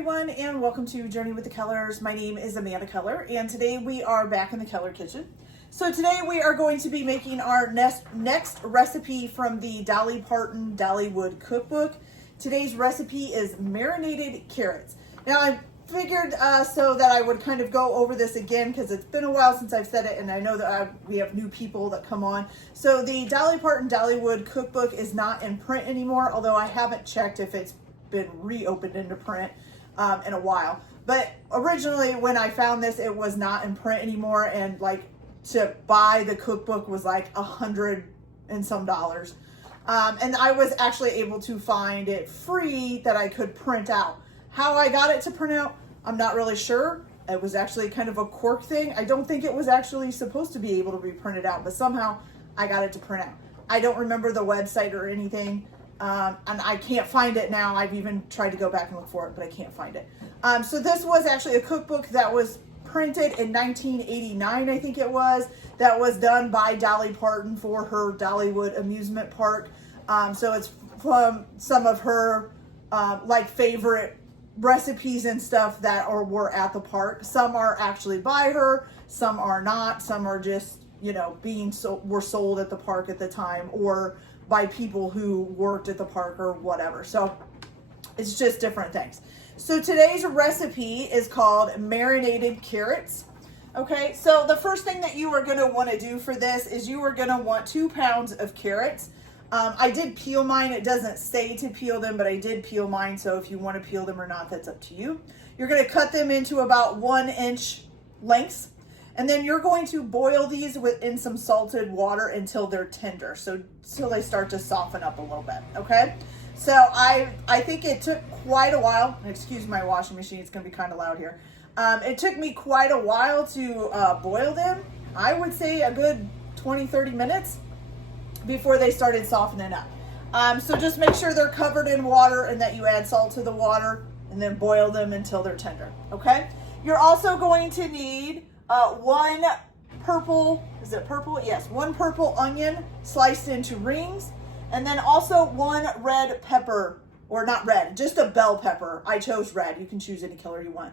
everyone, and welcome to Journey with the Colors. My name is Amanda Keller, and today we are back in the Keller kitchen. So today we are going to be making our next recipe from the Dolly Parton Dollywood cookbook. Today's recipe is marinated carrots. Now I figured so that I would kind of go over this again because it's been a while since I've said it, and I know that we have new people that come on. So the Dolly Parton Dollywood cookbook is not in print anymore, although I haven't checked if it's been reopened into print in a while. But originally when I found this, it was not in print anymore, and like to buy the cookbook was like $100 and some. And I was actually able to find it free that I could print out. How I got it to print out, I'm not really sure. It was actually kind of a quirk thing. I don't think it was actually supposed to be able to be printed out, but somehow I got it to print out. I don't remember the website or anything. And I can't find it now. I've even tried to go back and look for it, but I can't find it. So this was actually a cookbook that was printed in 1989, I think it was, that was done by Dolly Parton for her Dollywood amusement park. So it's from some of her like favorite recipes and stuff that were at the park. Some are actually by her, some are not, some are just, you know, were sold at the park at the time, or by people who worked at the park or whatever. So it's just different things. So today's recipe is called marinated carrots. Okay, so the first thing that you are gonna wanna do for this is you are gonna want 2 pounds of carrots. I did peel mine. It doesn't say to peel them, but I did peel mine. So if you wanna peel them or not, that's up to you. You're gonna cut them into about 1-inch lengths. And then you're going to boil these in some salted water until they're tender. So till they start to soften up a little bit, okay? So I think it took quite a while. Excuse my washing machine, it's gonna be kind of loud here. It took me quite a while to boil them. I would say a good 20-30 minutes before they started softening up. So just make sure they're covered in water and that you add salt to the water and then boil them until they're tender, okay? You're also going to need one purple, is it purple? Yes, one purple onion sliced into rings, and then also one red pepper, or not red, just a bell pepper. I chose red. You can choose any color you want.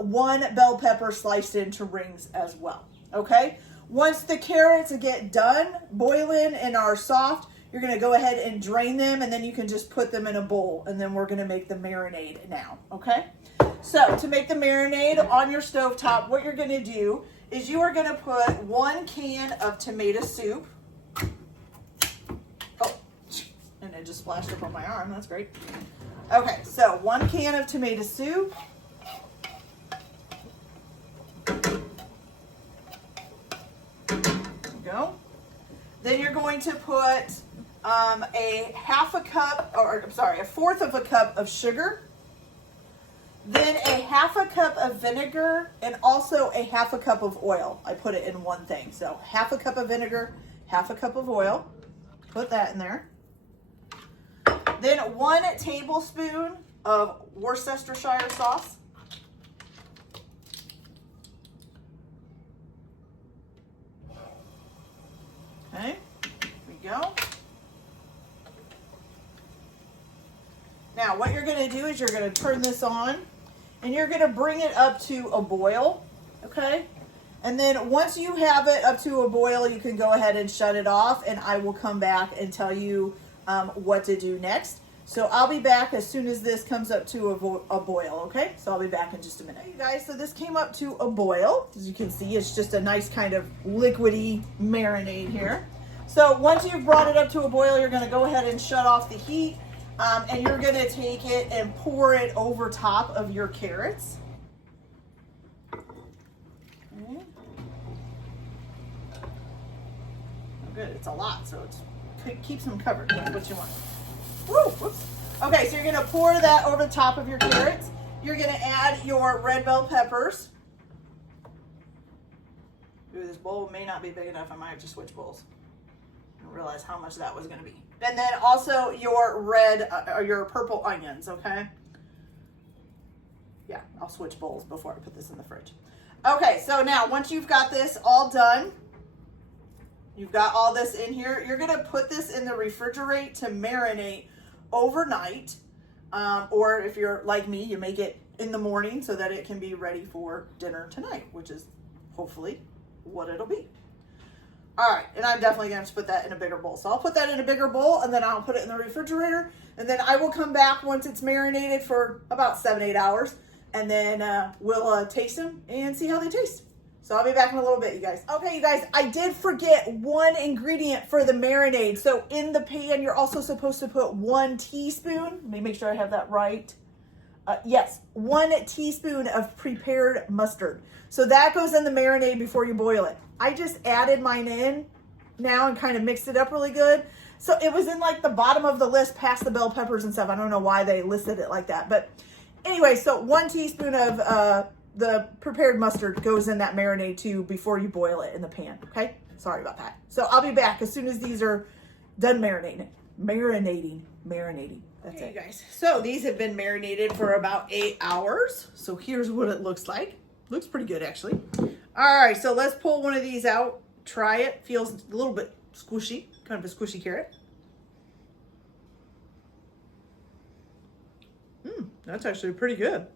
One bell pepper sliced into rings as well, okay? Once the carrots get done boiling and are soft, you're gonna go ahead and drain them, and then you can just put them in a bowl, and then we're gonna make the marinade now, okay? So to make the marinade on your stovetop, what you're gonna do is you are gonna put 1 can of tomato soup. Oh, and it just splashed up on my arm, that's great. Okay, so 1 can of tomato soup. There you go. Then you're going to put a 1/4 of a cup of sugar. Then a 1/2 cup of vinegar, and also a 1/2 cup of oil. I put it in one thing. So 1/2 cup of vinegar, 1/2 cup of oil. Put that in there. Then 1 tablespoon of Worcestershire sauce. Okay, here we go. Now what you're gonna do is you're gonna turn this on, and you're gonna bring it up to a boil, okay? And then once you have it up to a boil, you can go ahead and shut it off, and I will come back and tell you what to do next. So I'll be back as soon as this comes up to a boil, okay? So I'll be back in just a minute. Hey, you guys, so this came up to a boil. As you can see, it's just a nice kind of liquidy marinade here. So once you've brought it up to a boil, you're gonna go ahead and shut off the heat. And you're gonna take it and pour it over top of your carrots. Okay. Oh, good, it's a lot, so it keeps them covered. That's what you want. Woo, whoops. Okay, so you're gonna pour that over the top of your carrots. You're gonna add your red bell peppers. Ooh, this bowl may not be big enough. I might have to switch bowls. I didn't realize how much that was gonna be. And then also your red, or your purple onions, okay? Yeah, I'll switch bowls before I put this in the fridge. Okay, so now once you've got this all done, you've got all this in here, you're gonna put this in the refrigerator to marinate overnight. Or if you're like me, you make it in the morning so that it can be ready for dinner tonight, which is hopefully what it'll be. All right, and I'm definitely going to put that in a bigger bowl. So I'll put that in a bigger bowl, and then I'll put it in the refrigerator. And then I will come back once it's marinated for about 7-8 hours. And then we'll taste them and see how they taste. So I'll be back in a little bit, you guys. Okay, you guys, I did forget one ingredient for the marinade. So in the pan, you're also supposed to put 1 teaspoon. Let me make sure I have that right. Yes, 1 teaspoon of prepared mustard. So that goes in the marinade before you boil it. I just added mine in now and kind of mixed it up really good. So it was in like the bottom of the list past the bell peppers and stuff. I don't know why they listed it like that. But anyway, so 1 teaspoon of the prepared mustard goes in that marinade too before you boil it in the pan. Okay, sorry about that. So I'll be back as soon as these are done marinating. That's it, you guys. So these have been marinated for about 8 hours. So here's what it looks like. Looks pretty good, actually. All right, so let's pull one of these out. Try it. Feels a little bit squishy, kind of a squishy carrot. That's actually pretty good.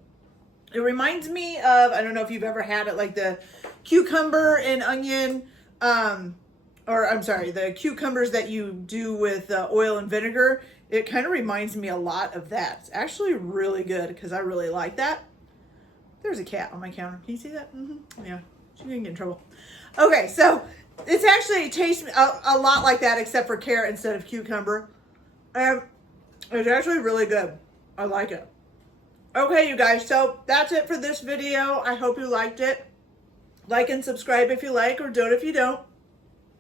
It reminds me of, I don't know if you've ever had it, like the cucumber and onion, or I'm sorry, the cucumbers that you do with oil and vinegar. It kind of reminds me a lot of that. It's actually really good because I really like that. There's a cat on my counter. Can you see that? Yeah, she's gonna get in trouble. Okay, so it's actually, it tastes a lot like that except for carrot instead of cucumber. And it's actually really good. I like it. Okay, you guys, so that's it for this video. I hope you liked it. Like and subscribe if you like, or don't if you don't.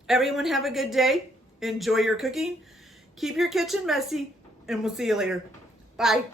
Everyone have a good day. Enjoy your cooking. Keep your kitchen messy, and we'll see you later. Bye.